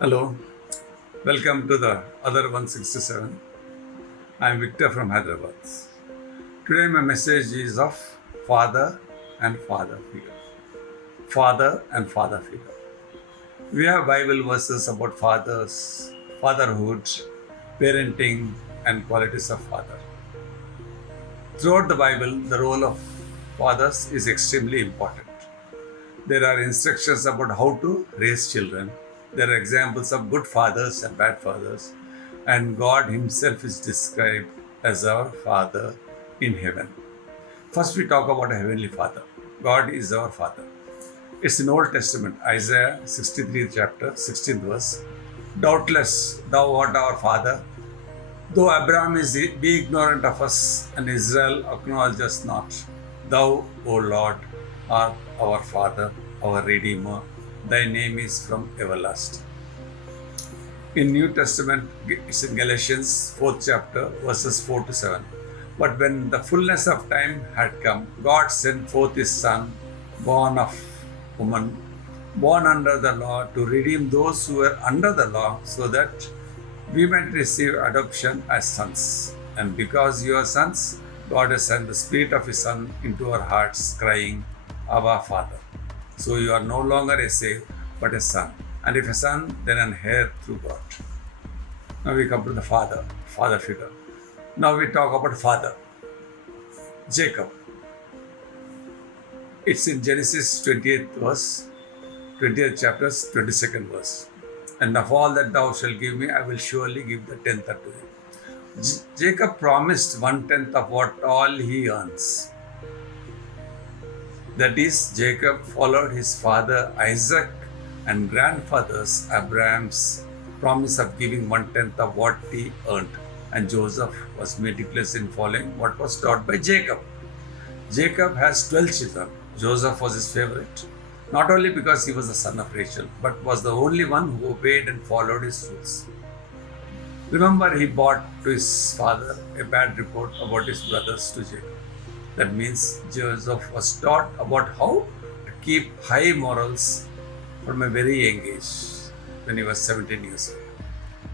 Hello, welcome to the other 167. I am Victor from Hyderabad. Today my message is of father and father figure. Father and father figure. We have Bible verses about fathers, fatherhood, parenting, and qualities of father. Throughout the Bible, the role of fathers is extremely important. There are instructions about how to raise children. There are examples of good fathers and bad fathers. And God Himself is described as our Father in heaven. First, we talk about a Heavenly Father. God is our Father. It's in Old Testament, Isaiah 63 chapter, 16th verse. Doubtless, thou art our Father, though Abraham be ignorant of us and Israel acknowledge us not. Thou, O Lord, art our Father, our Redeemer. Thy name is from everlasting. In New Testament, it's in Galatians 4th chapter, verses 4 to 7. But when the fullness of time had come, God sent forth His Son, born of woman, born under the law, to redeem those who were under the law, so that we might receive adoption as sons. And because you are sons, God has sent the Spirit of His Son into our hearts, crying, Abba, Father. So you are no longer a slave, but a son. And if a son, then an heir through God. Now we come to the father figure. Now we talk about father, Jacob. It's in Genesis 28th verse, 20th chapter's 22nd verse. And of all that thou shalt give me, I will surely give the 10th unto thee. Jacob promised 1/10 of what all he earns. That is, Jacob followed his father Isaac and grandfather's Abraham's promise of giving 1/10 of what he earned. And Joseph was meticulous in following what was taught by Jacob. Jacob has 12 children. Joseph was his favorite, not only because he was the son of Rachel, but was the only one who obeyed and followed his rules. Remember, he brought to his father a bad report about his brothers to Jacob. That means Joseph was taught about how to keep high morals from a very young age, when he was 17 years old.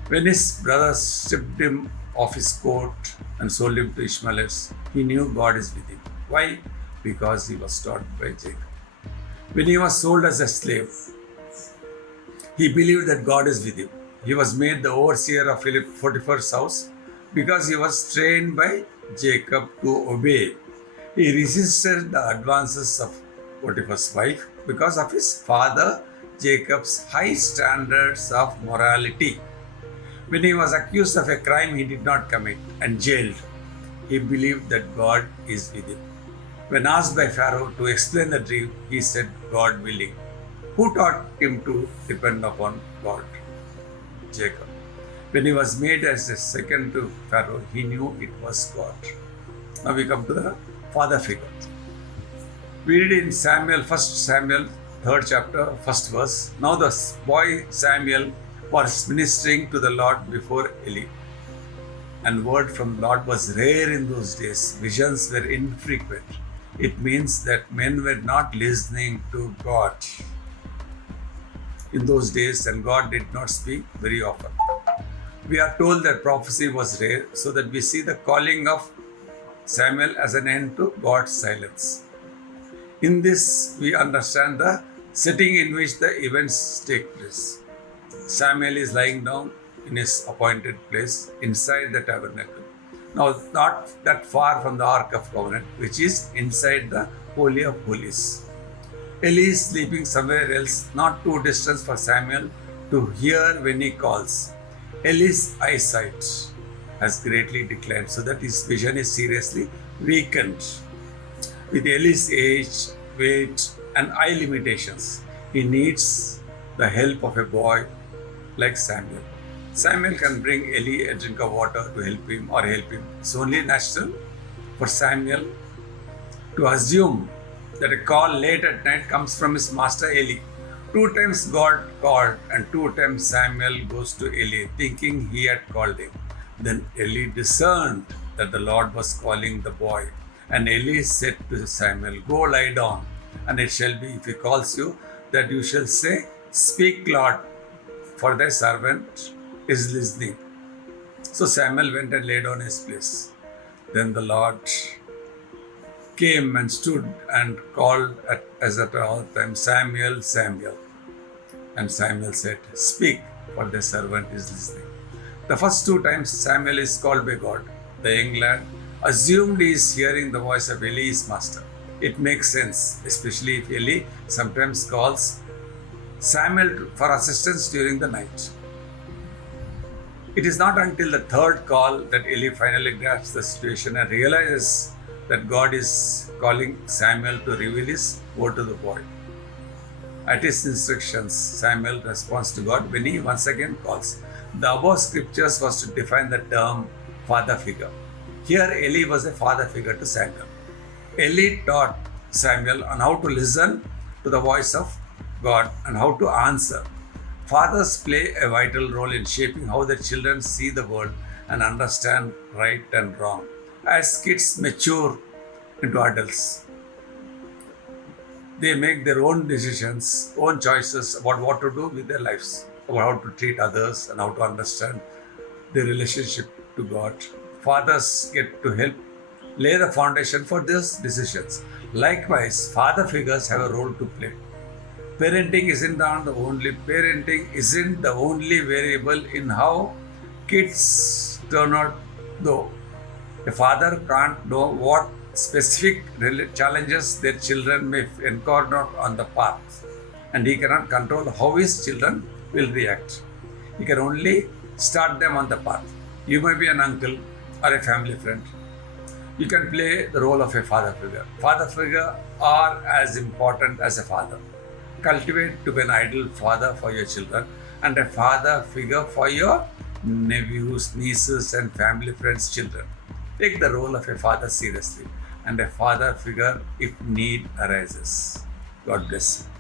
When his brothers stripped him of his coat and sold him to Ishmaelites, he knew God is with him. Why? Because he was taught by Jacob. When he was sold as a slave, he believed that God is with him. He was made the overseer of Potiphar's house because he was trained by Jacob to obey. He resisted the advances of Potiphar's wife because of his father Jacob's high standards of morality. When he was accused of a crime he did not commit and jailed, he believed that God is with him. When asked by Pharaoh to explain the dream, he said, God willing. Who taught him to depend upon God? Jacob. When he was made as a second to Pharaoh, he knew it was God. Now we come to the father figure. We read in Samuel, 1 Samuel, 3rd chapter, 1st verse. Now the boy Samuel was ministering to the Lord before Eli. And word from Lord was rare in those days. Visions were infrequent. It means that men were not listening to God in those days, and God did not speak very often. We are told that prophecy was rare, so that we see the calling of Samuel as an end to God's silence. In this, we understand the setting in which the events take place. Samuel is lying down in his appointed place inside the tabernacle. Now, not that far from the Ark of Covenant, which is inside the Holy of Holies. Eli is sleeping somewhere else, not too distant for Samuel to hear when he calls. Eli's eyesight has greatly declined, so that his vision is seriously weakened. With Eli's age, weight, and eye limitations, he needs the help of a boy like Samuel. Samuel can bring Eli a drink of water to help him. It's only natural for Samuel to assume that a call late at night comes from his master Eli two times God called, and two times Samuel goes to Eli, thinking he had called him. Then Eli discerned that the Lord was calling the boy. And Eli said to Samuel, Go lie down, and it shall be, if he calls you, that you shall say, Speak, Lord, for thy servant is listening. So Samuel went and lay down his place. Then the Lord came and stood and called as at all times, Samuel, Samuel. And Samuel said, Speak, for the servant is listening. The first two times Samuel is called by God. The young lad assumed he is hearing the voice of Eli, his master. It makes sense, especially if Eli sometimes calls Samuel for assistance during the night. It is not until the third call that Eli finally grasps the situation and realizes that God is calling Samuel to reveal his word to the boy. At his instructions, Samuel responds to God when he once again calls. The above scriptures was to define the term father figure. Here, Eli was a father figure to Samuel. Eli taught Samuel on how to listen to the voice of God and how to answer. Fathers play a vital role in shaping how their children see the world and understand right and wrong. As kids mature into adults, they make their own decisions, own choices about what to do with their lives, about how to treat others and how to understand their relationship to God. Fathers get to help lay the foundation for these decisions. Likewise, father figures have a role to play. Parenting isn't the only variable in how kids turn out, though. A father can't know what specific challenges their children may encounter on the path, and he cannot control how his children will react. He can only start them on the path. You may be an uncle or a family friend. You can play the role of a father figure. Father figure are as important as a father. Cultivate to be an ideal father for your children and a father figure for your nephews, nieces, and family friends' children. Take the role of a father seriously and a father figure if need arises. God bless you.